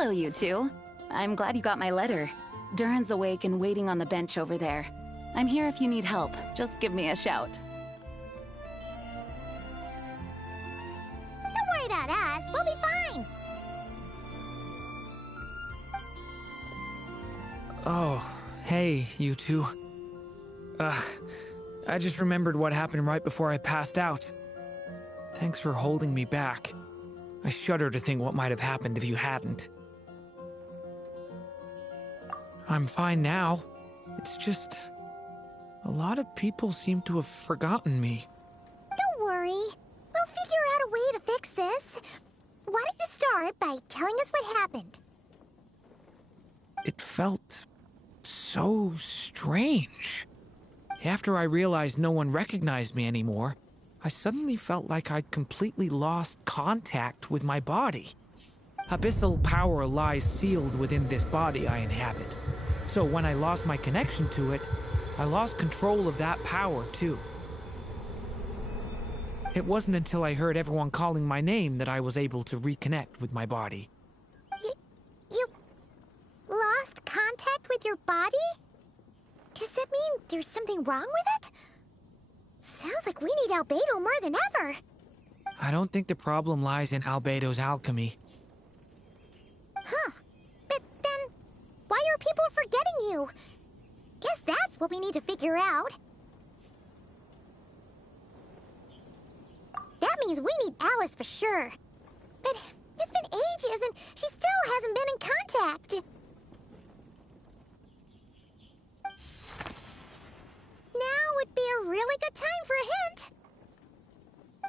Hello, you two. I'm glad you got my letter. Duran's awake and waiting on the bench over there. I'm here if you need help. Just give me a shout. Don't worry about us. We'll be fine. Oh, hey, you two. I just remembered what happened right before I passed out. Thanks for holding me back. I shudder to think what might have happened if you hadn't. I'm fine now. It's just... a lot of people seem to have forgotten me. Don't worry. We'll figure out a way to fix this. Why don't you start by telling us what happened? It felt so strange. After I realized no one recognized me anymore, I suddenly felt like I'd completely lost contact with my body. Abyssal power lies sealed within this body I inhabit. So when I lost my connection to it, I lost control of that power too. It wasn't until I heard everyone calling my name that I was able to reconnect with my body. You lost contact with your body? Does that mean there's something wrong with it? Sounds like we need Albedo more than ever. I don't think the problem lies in Albedo's alchemy. Huh. But then, why are people forgetting you? Guess that's what we need to figure out. That means we need Alice for sure. But it's been ages and she still hasn't been in contact. Now would be a really good time for a hint.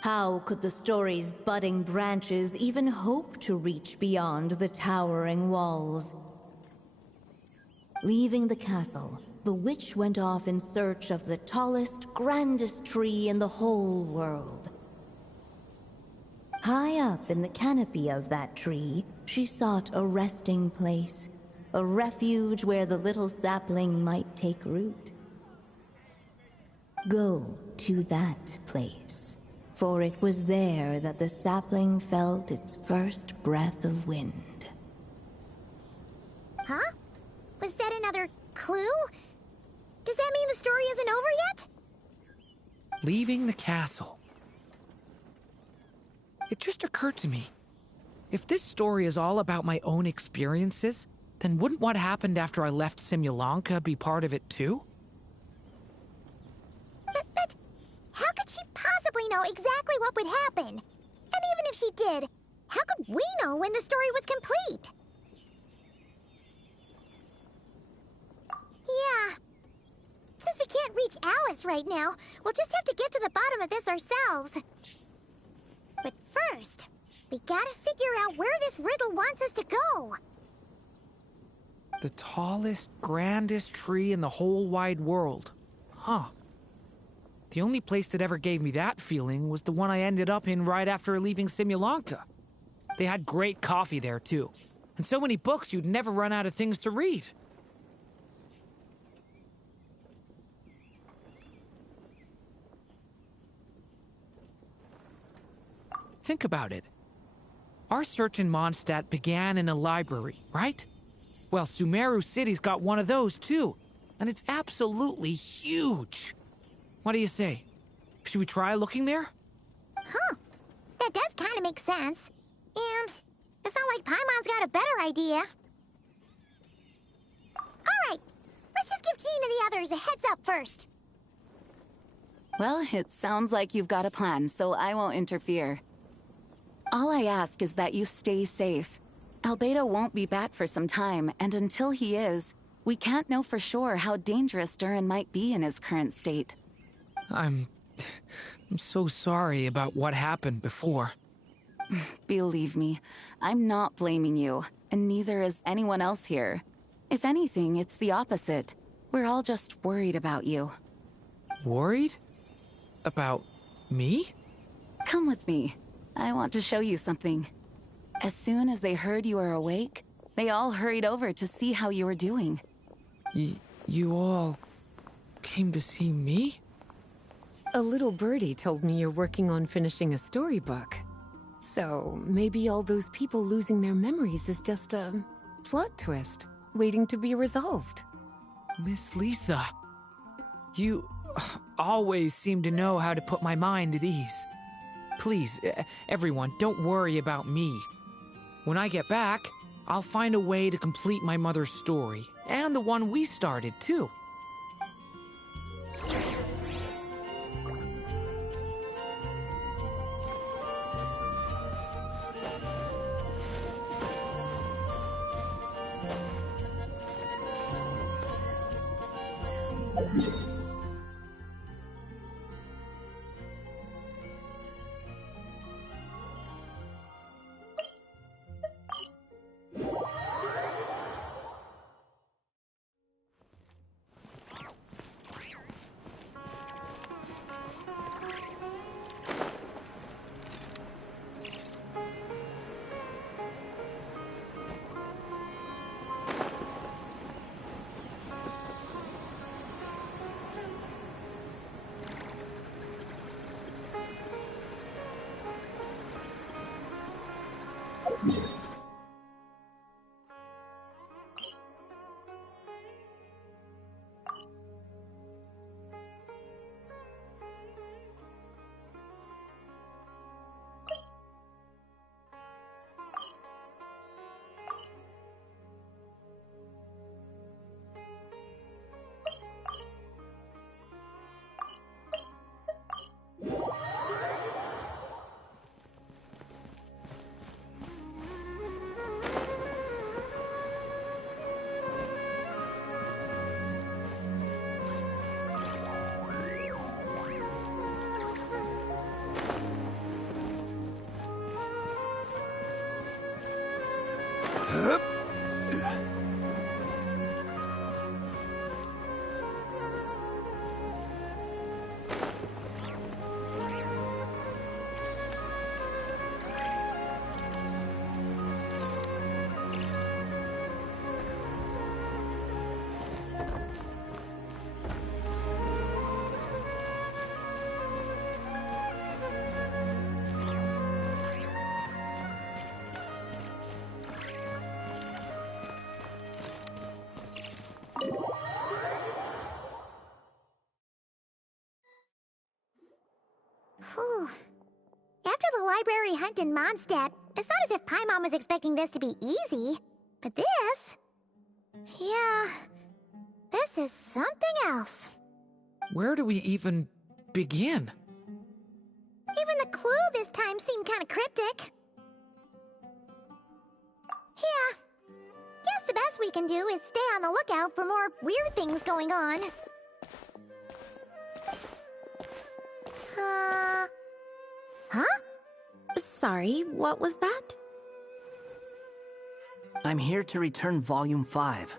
How could the story's budding branches even hope to reach beyond the towering walls? Leaving the castle, the witch went off in search of the tallest, grandest tree in the whole world. High up in the canopy of that tree, she sought a resting place, a refuge where the little sapling might take root. Go to that place, for it was there that the sapling felt its first breath of wind. Huh? Was that another clue? Does that mean the story isn't over yet? Leaving the castle. It just occurred to me. If this story is all about my own experiences, then wouldn't what happened after I left Simulanka be part of it too? But how could she possibly know exactly what would happen? And even if she did, how could we know when the story was complete? Yeah. Since we can't reach Alice right now, we'll just have to get to the bottom of this ourselves. But first, we gotta figure out where this riddle wants us to go. The tallest, grandest tree in the whole wide world. Huh. The only place that ever gave me that feeling was the one I ended up in right after leaving Simulanka. They had great coffee there, too. And so many books you'd never run out of things to read. Think about it. Our search in Mondstadt began in a library, right? Well, Sumeru City's got one of those, too. And it's absolutely huge. What do you say? Should we try looking there? Huh. That does kind of make sense. And it's not like Paimon's got a better idea. Alright, let's just give Jean and the others a heads up first. Well, it sounds like you've got a plan, so I won't interfere. All I ask is that you stay safe. Albedo won't be back for some time, and until he is, we can't know for sure how dangerous Duran might be in his current state. I'm so sorry about what happened before. Believe me, I'm not blaming you, and neither is anyone else here. If anything, it's the opposite. We're all just worried about you. Worried? About me? Come with me. I want to show you something. As soon as they heard you were awake, they all hurried over to see how you were doing. You all came to see me? A little birdie told me you're working on finishing a storybook. So maybe all those people losing their memories is just a plot twist, waiting to be resolved. Miss Lisa, you always seem to know how to put my mind at ease. Please, everyone, don't worry about me. When I get back, I'll find a way to complete my mother's story, and the one we started, too. Whew. After the library hunt in Mondstadt, it's not as if Paimon was expecting this to be easy. But this... yeah... this is something else. Where do we even begin? Even the clue this time seemed kind of cryptic. Yeah. Guess the best we can do is stay on the lookout for more weird things going on. Huh? Sorry, what was that? I'm here to return Volume 5.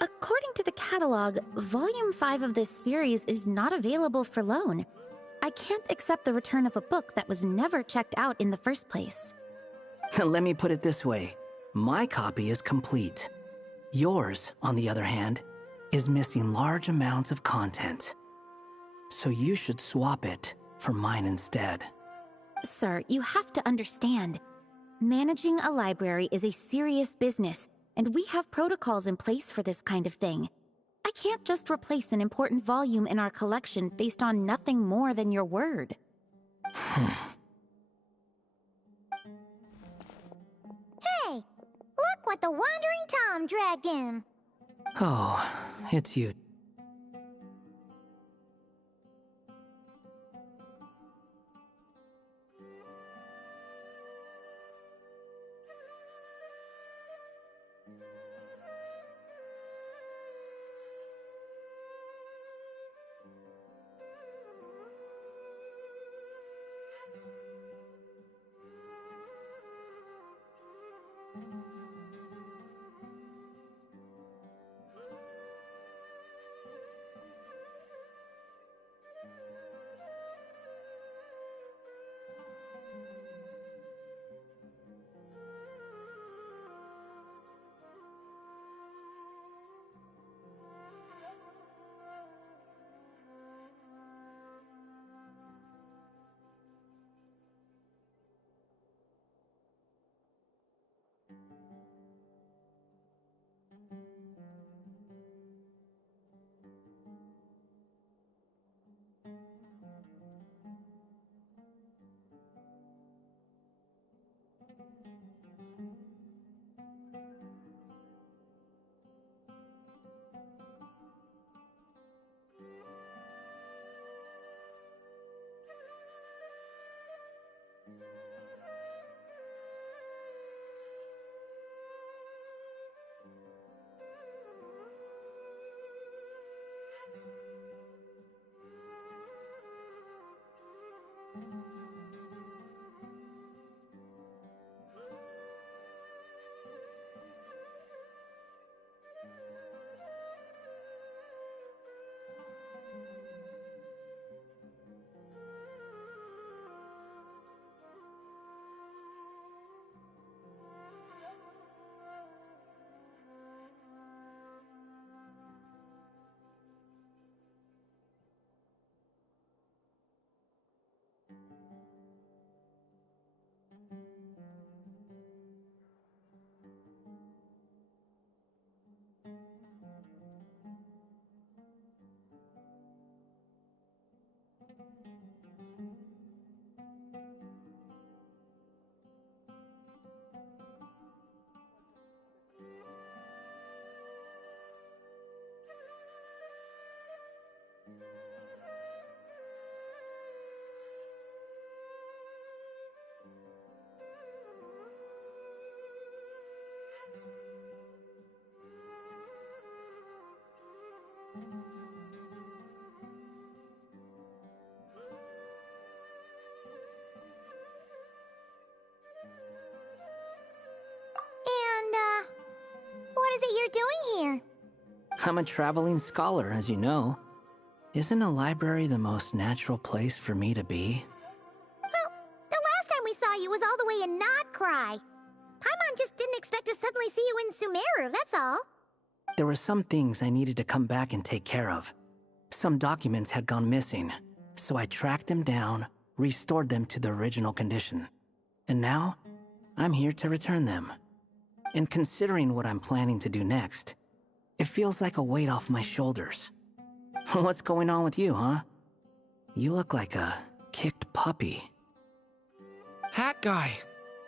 According to the catalog, Volume 5 of this series is not available for loan. I can't accept the return of a book that was never checked out in the first place. Let me put it this way. My copy is complete. Yours, on the other hand, is missing large amounts of content. So you should swap it for mine instead. Sir, you have to understand. Managing a library is a serious business, and we have protocols in place for this kind of thing. I can't just replace an important volume in our collection based on nothing more than your word. Hey! Look what the Wandering Tom dragged in! Oh, it's you. And, what is it you're doing here? I'm a traveling scholar, as you know. Isn't a library the most natural place for me to be? Well, the last time we saw you was all the way in Not Cry. Paimon just didn't expect to suddenly see you in Sumeru, that's all. There were some things I needed to come back and take care of. Some documents had gone missing, so I tracked them down, restored them to their original condition. And now, I'm here to return them. And considering what I'm planning to do next, it feels like a weight off my shoulders. What's going on with you, huh? You look like a kicked puppy. Hat guy.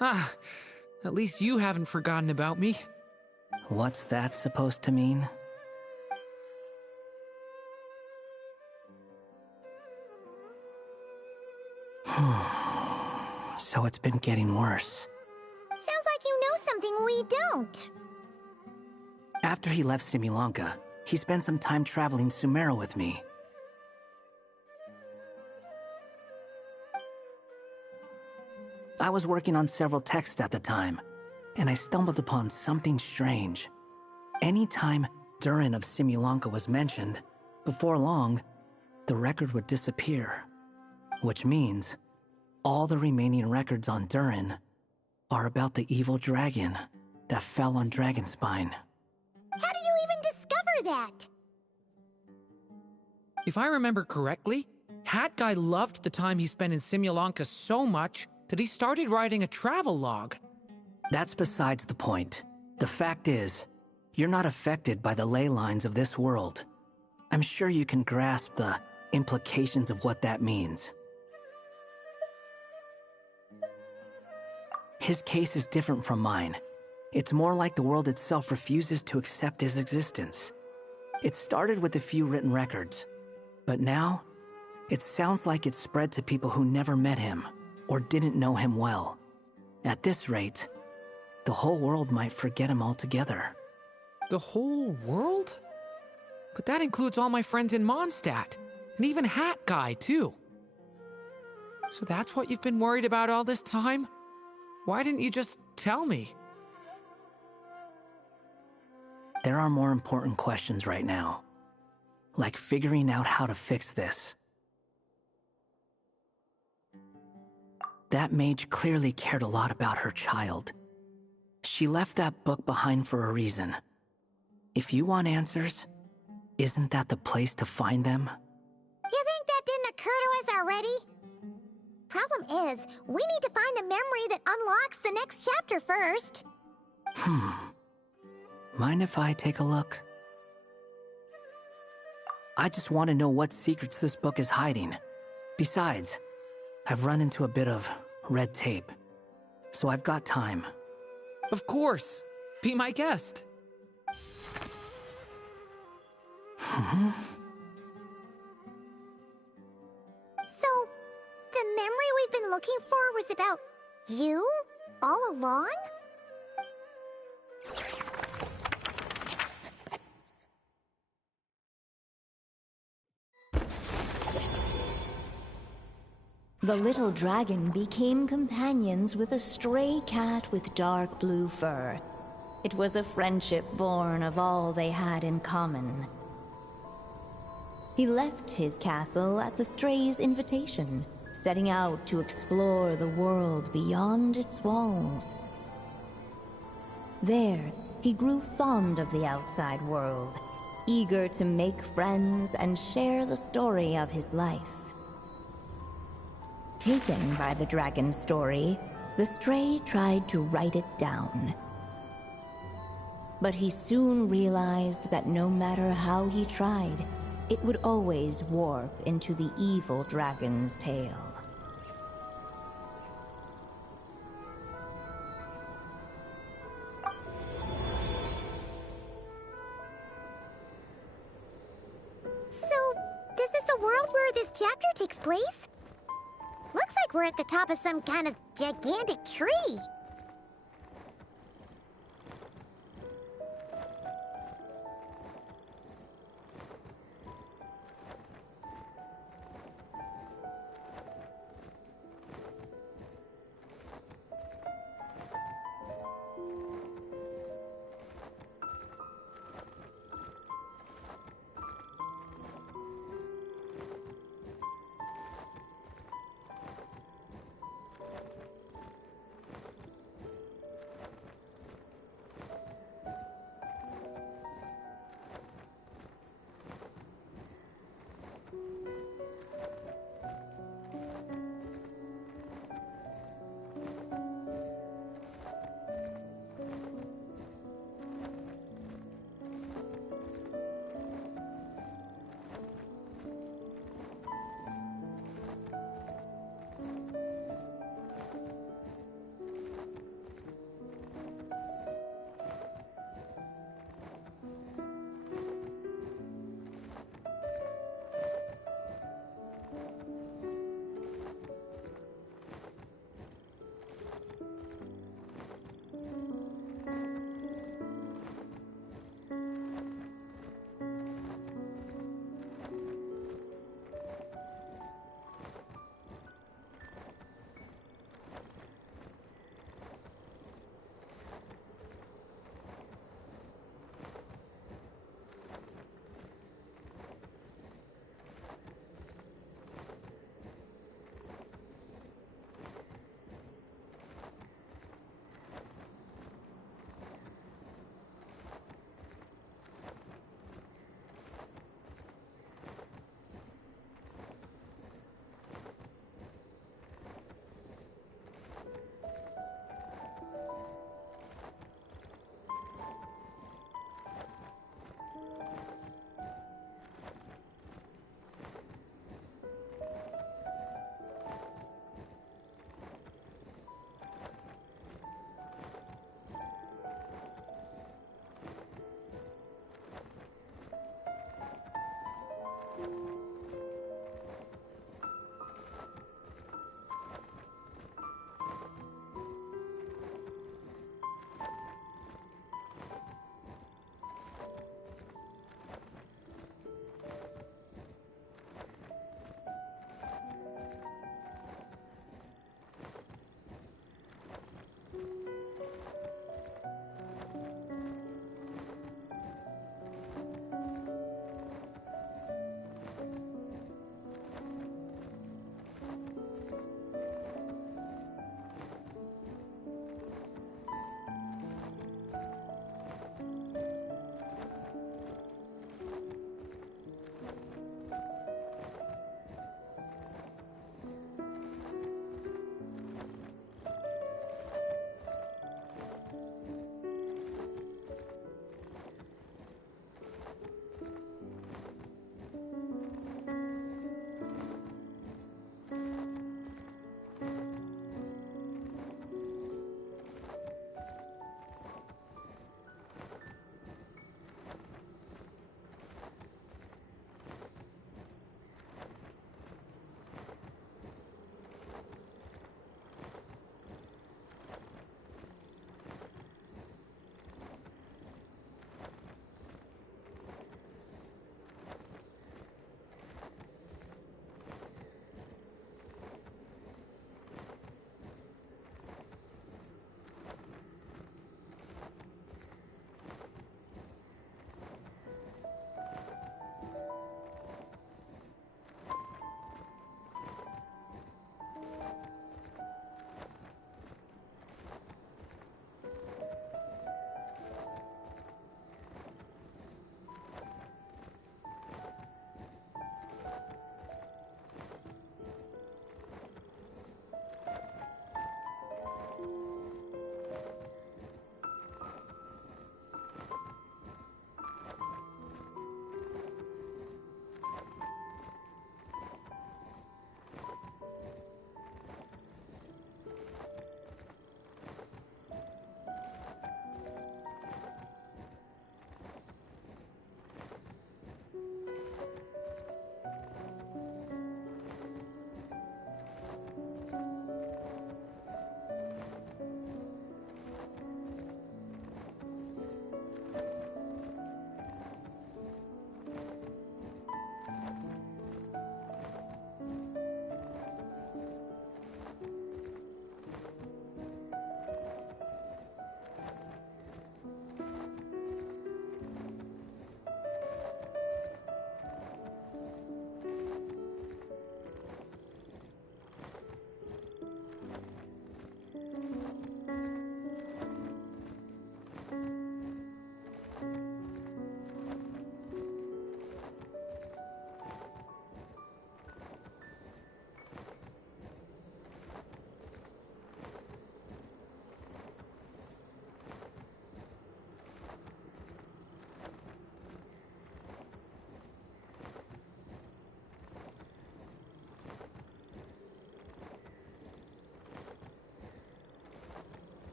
Ah, at least you haven't forgotten about me. What's that supposed to mean? So it's been getting worse. Sounds like you know something we don't. After he left Simulanka, he spent some time traveling Sumeru with me. I was working on several texts at the time, and I stumbled upon something strange. Anytime Durin of Simulanka was mentioned, before long, the record would disappear. Which means, all the remaining records on Durin are about the evil dragon that fell on Dragonspine. How did you even discover that? If I remember correctly, Hat Guy loved the time he spent in Simulanka so much that he started writing a travel log. That's besides the point. The fact is, you're not affected by the ley lines of this world. I'm sure you can grasp the implications of what that means. His case is different from mine. It's more like the world itself refuses to accept his existence. It started with a few written records, but now, it sounds like it's spread to people who never met him or didn't know him well. At this rate, the whole world might forget him altogether. The whole world? But that includes all my friends in Mondstadt, and even Hat Guy, too. So that's what you've been worried about all this time? Why didn't you just tell me? There are more important questions right now, like figuring out how to fix this. That mage clearly cared a lot about her child. She left that book behind for a reason. If you want answers, isn't that the place to find them? You think that didn't occur to us already? Problem is, we need to find the memory that unlocks the next chapter first. Mind if I take a look? I just want to know what secrets this book is hiding. Besides, I've run into a bit of red tape, so I've got time. Of course. Be my guest. So, the memory we've been looking for was about you all along? The little dragon became companions with a stray cat with dark blue fur. It was a friendship born of all they had in common. He left his castle at the stray's invitation, setting out to explore the world beyond its walls. There, he grew fond of the outside world, eager to make friends and share the story of his life. Taken by the dragon's story, the stray tried to write it down. But he soon realized that no matter how he tried, it would always warp into the evil dragon's tale. So, is this the world where this chapter takes place? Looks like we're at the top of some kind of gigantic tree.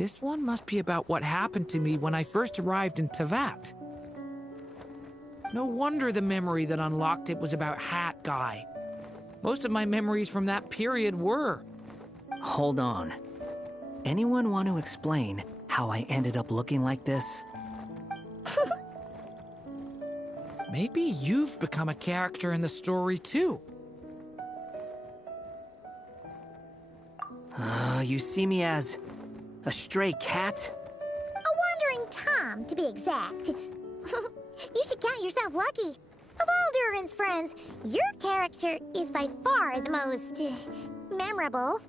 This one must be about what happened to me when I first arrived in Tevat. No wonder the memory that unlocked it was about Hat Guy. Most of my memories from that period were. Hold on. Anyone want to explain how I ended up looking like this? Maybe you've become a character in the story too. You see me as a stray cat? A wandering Tom, to be exact. You should count yourself lucky. Of all Durin's friends, your character is by far the most memorable.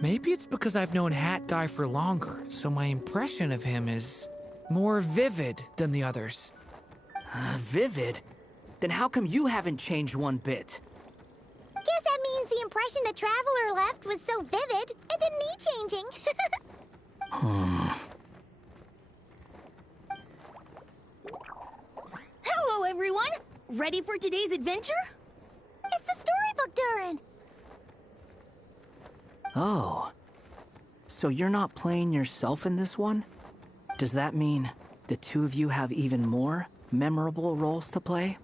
Maybe it's because I've known Hat Guy for longer, so my impression of him is more vivid than the others. Vivid? Then how come you haven't changed one bit? Guess that means the impression the Traveler left was so vivid, it didn't need changing. Hello, everyone! Ready for today's adventure? It's the storybook, Durin! Oh. So you're not playing yourself in this one? Does that mean the two of you have even more memorable roles to play?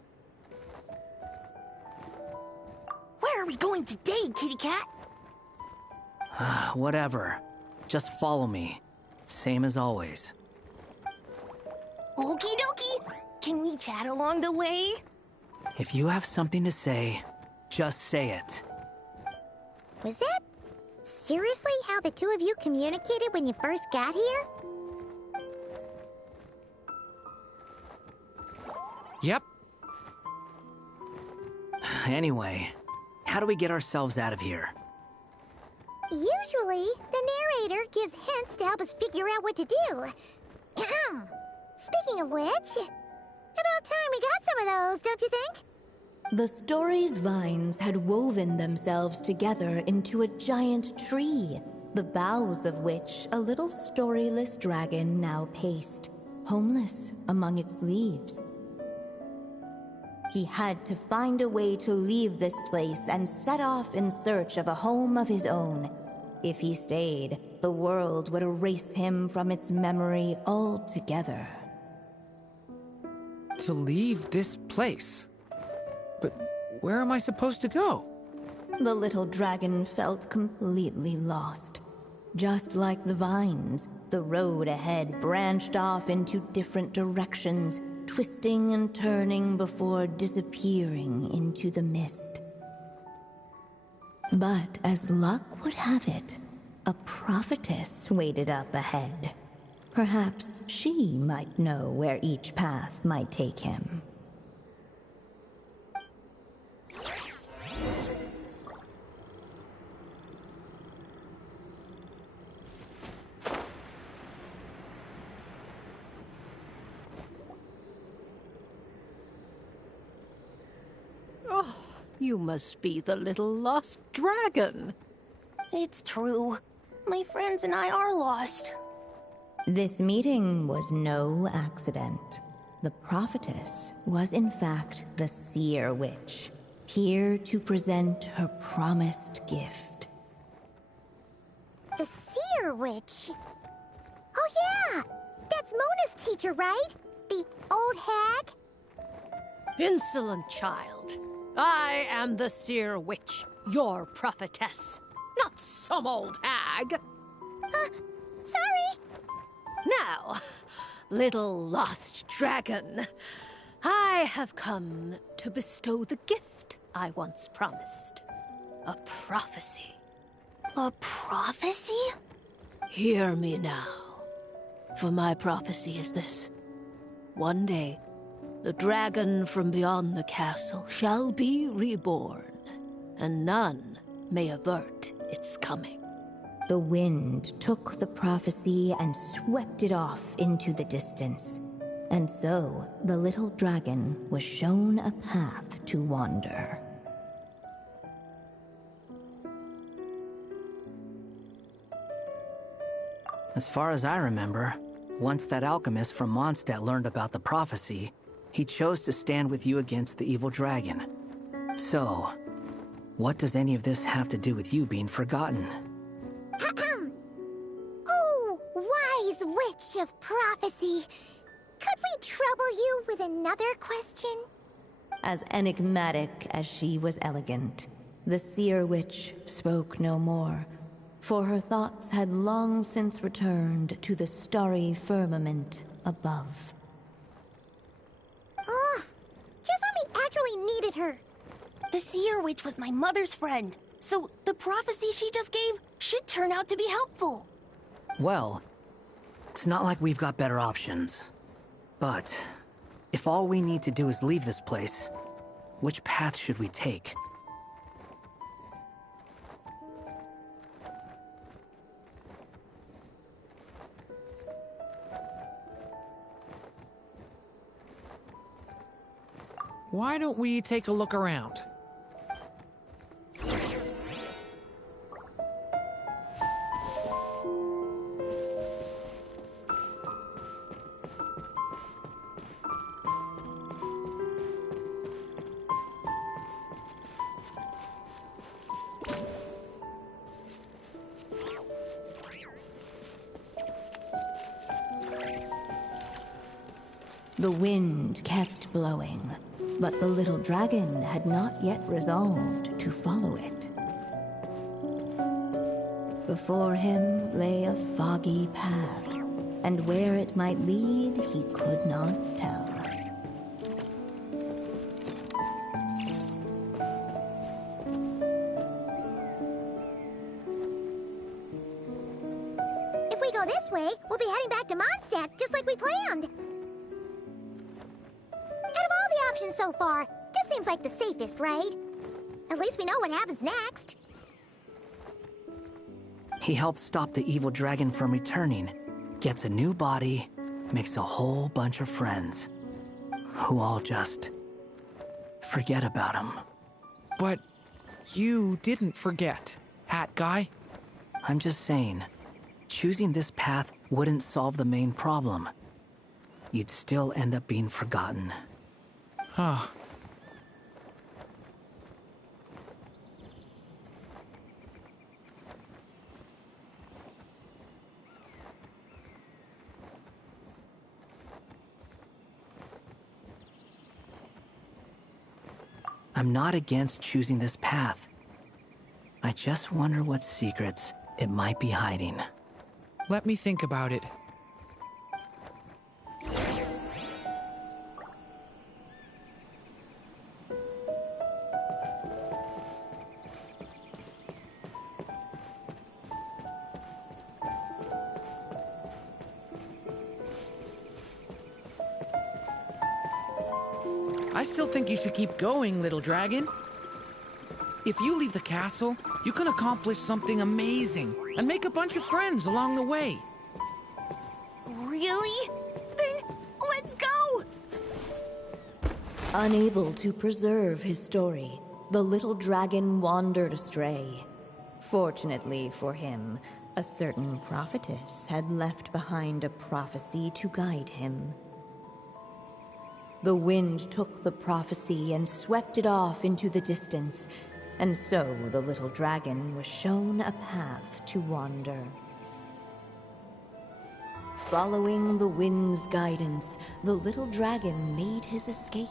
Where are we going today, kitty cat? Whatever. Just follow me. Same as always. Okie dokie! Can we chat along the way? If you have something to say, just say it. Was that seriously how the two of you communicated when you first got here? Yep. Anyway, how do we get ourselves out of here? Usually, the narrator gives hints to help us figure out what to do. Speaking of which, about time we got some of those, don't you think? The story's vines had woven themselves together into a giant tree, the boughs of which a little storyless dragon now paced, homeless among its leaves. He had to find a way to leave this place and set off in search of a home of his own. If he stayed, the world would erase him from its memory altogether. To leave this place? But where am I supposed to go? The little dragon felt completely lost. Just like the vines, the road ahead branched off into different directions, twisting and turning before disappearing into the mist. But as luck would have it, a prophetess waited up ahead. Perhaps she might know where each path might take him. Oh, you must be the little lost dragon. It's true. My friends and I are lost. This meeting was no accident. The prophetess was in fact the seer witch, here to present her promised gift. The seer witch? Oh yeah! That's Mona's teacher, right? The old hag? Insolent child. I am the seer witch, your prophetess, not some old hag. Sorry! Now, little lost dragon, I have come to bestow the gift I once promised. A prophecy. A prophecy? Hear me now, for my prophecy is this. One day, the dragon from beyond the castle shall be reborn, and none may avert its coming. The wind took the prophecy and swept it off into the distance. And so, the little dragon was shown a path to wander. As far as I remember, once that alchemist from Mondstadt learned about the prophecy, he chose to stand with you against the evil dragon. So, what does any of this have to do with you being forgotten? Oh, Witch of Prophecy, could we trouble you with another question? As enigmatic as she was elegant, the seer witch spoke no more, for her thoughts had long since returned to the starry firmament above. Ugh, just when we actually needed her. The Seer Witch was my mother's friend, so the prophecy she just gave should turn out to be helpful. Well, it's not like we've got better options. But if all we need to do is leave this place, which path should we take? Why don't we take a look around? The wind kept blowing, but the little dragon had not yet resolved to follow it. Before him lay a foggy path, and where it might lead he could not tell. If we go this way, we'll be heading back to Mondstadt, just like we planned. Out of all the options so far, this seems like the safest, right? At least we know what happens next. He helps stop the evil dragon from returning, gets a new body, makes a whole bunch of friends, who all just forget about him. But you didn't forget, Hat Guy. I'm just saying, choosing this path wouldn't solve the main problem. You'd still end up being forgotten. Huh. I'm not against choosing this path. I just wonder what secrets it might be hiding. Let me think about it. I still think you should keep going, little dragon. If you leave the castle, you can accomplish something amazing and make a bunch of friends along the way. Really? Then let's go! Unable to preserve his story, the little dragon wandered astray. Fortunately for him, a certain prophetess had left behind a prophecy to guide him. The wind took the prophecy and swept it off into the distance, and so the little dragon was shown a path to wander. Following the wind's guidance, the little dragon made his escape.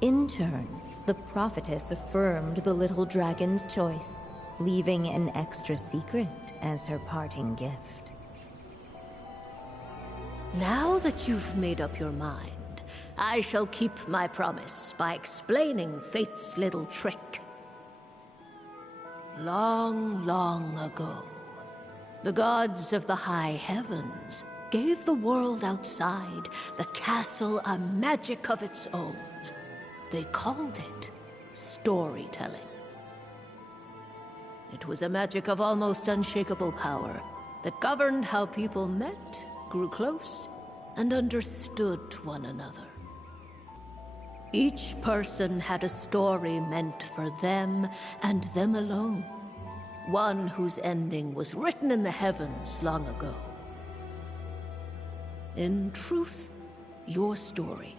In turn, the prophetess affirmed the little dragon's choice, leaving an extra secret as her parting gift. Now that you've made up your mind, I shall keep my promise by explaining Fate's little trick. Long, long ago, the gods of the high heavens gave the world outside the castle a magic of its own. They called it storytelling. It was a magic of almost unshakable power that governed how people met, grew close, and understood one another. Each person had a story meant for them and them alone, one whose ending was written in the heavens long ago. In truth, your story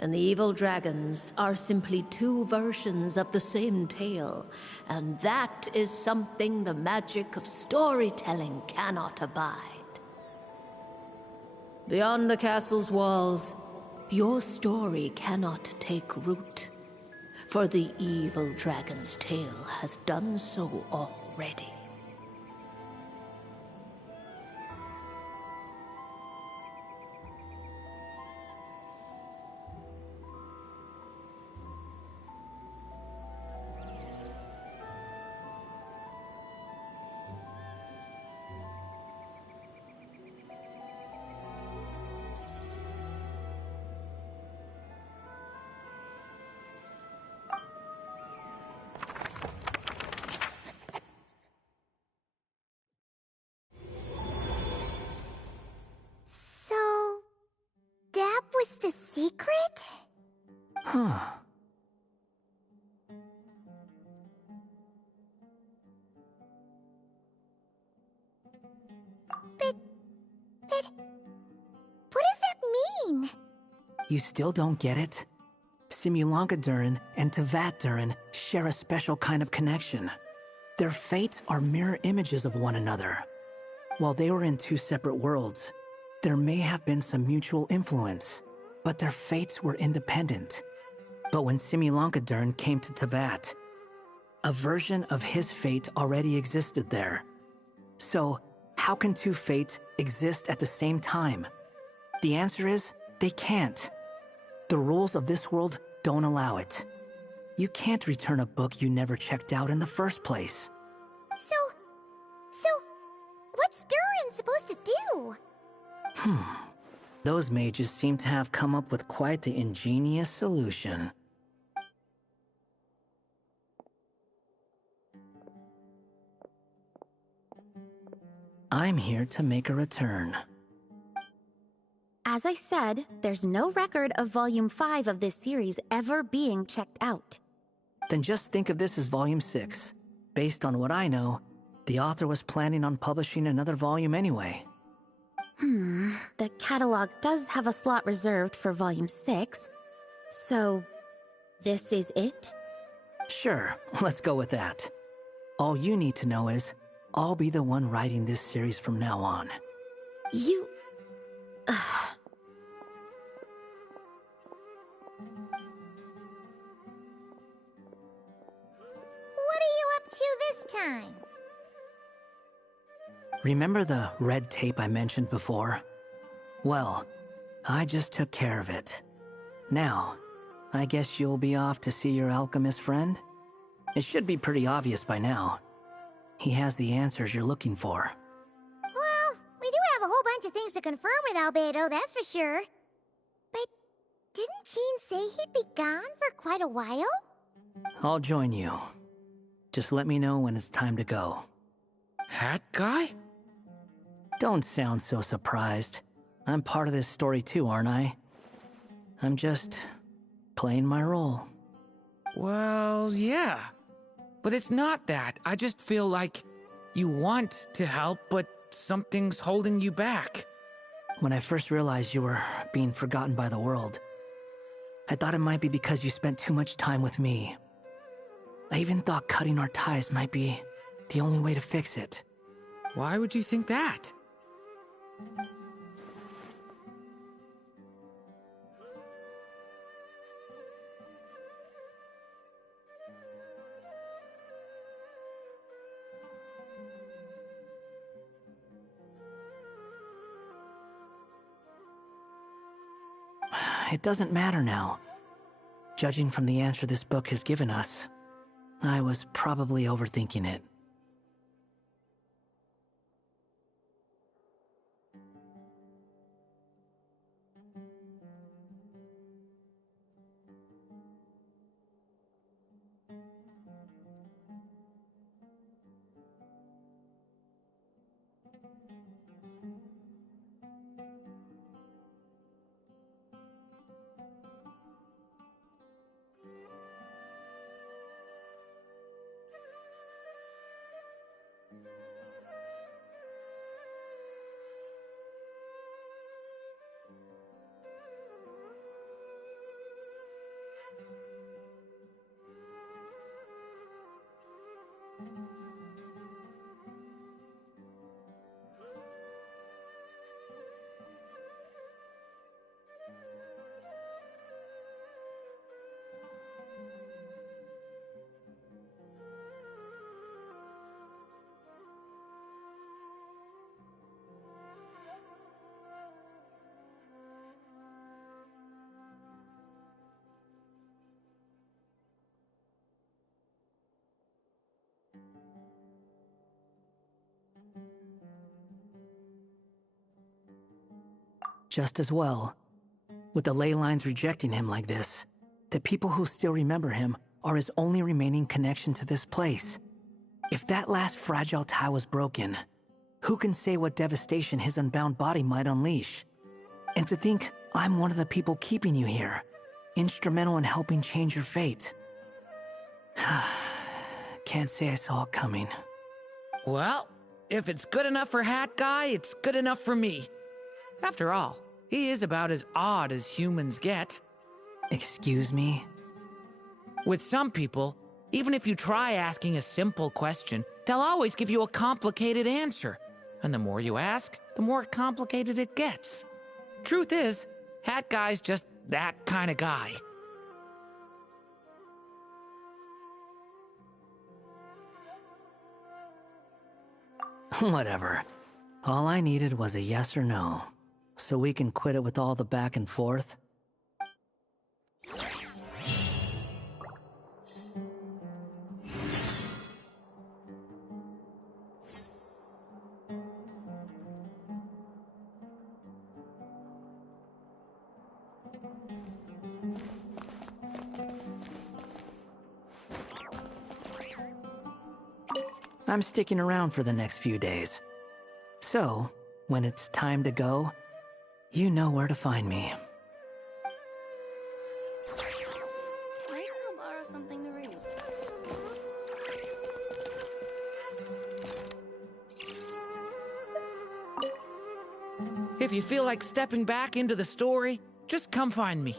and the evil dragons are simply two versions of the same tale, and that is something the magic of storytelling cannot abide. Beyond the castle's walls, your story cannot take root, for the evil dragon's tail has done so already. So, that was the secret? Huh. But what does that mean? You still don't get it? Simulanka Durin and Tevat Durin share a special kind of connection. Their fates are mirror images of one another. While they were in two separate worlds, there may have been some mutual influence, but their fates were independent. But when Simulanka Durin came to Tevat, a version of his fate already existed there. So, how can two fates exist at the same time? The answer is, they can't. The rules of this world don't allow it. You can't return a book you never checked out in the first place. So, what's Durin supposed to do? Those mages seem to have come up with quite the ingenious solution. I'm here to make a return. As I said, there's no record of Volume 5 of this series ever being checked out. Then just think of this as Volume 6. Based on what I know, the author was planning on publishing another volume anyway. The catalog does have a slot reserved for Volume 6. So, this is it? Sure, let's go with that. All you need to know is, I'll be the one writing this series from now on. You... What are you up to this time? Remember the red tape I mentioned before? Well, I just took care of it. Now, I guess you'll be off to see your alchemist friend? It should be pretty obvious by now. He has the answers you're looking for. Well, we do have a whole bunch of things to confirm with Albedo, that's for sure. But didn't Jean say he'd be gone for quite a while? I'll join you. Just let me know when it's time to go. Hat guy? Don't sound so surprised. I'm part of this story too, aren't I? I'm just playing my role. Well, yeah. But it's not that. I just feel like you want to help, but something's holding you back. When I first realized you were being forgotten by the world, I thought it might be because you spent too much time with me. I even thought cutting our ties might be the only way to fix it. Why would you think that? It doesn't matter now. Judging from the answer this book has given us, I was probably overthinking it. Just as well. With the ley lines rejecting him like this, the people who still remember him are his only remaining connection to this place. If that last fragile tie was broken, who can say what devastation his unbound body might unleash? And to think I'm one of the people keeping you here, instrumental in helping change your fate. Can't say I saw it coming. Well, if it's good enough for Hat Guy, it's good enough for me. After all, he is about as odd as humans get. Excuse me? With some people, even if you try asking a simple question, they'll always give you a complicated answer. And the more you ask, the more complicated it gets. Truth is, Hat Guy's just that kind of guy. Whatever. All I needed was a yes or no, so we can quit it with all the back and forth. I'm sticking around for the next few days. So, when it's time to go, you know where to find me. Maybe I'll borrow something to read. If you feel like stepping back into the story, just come find me.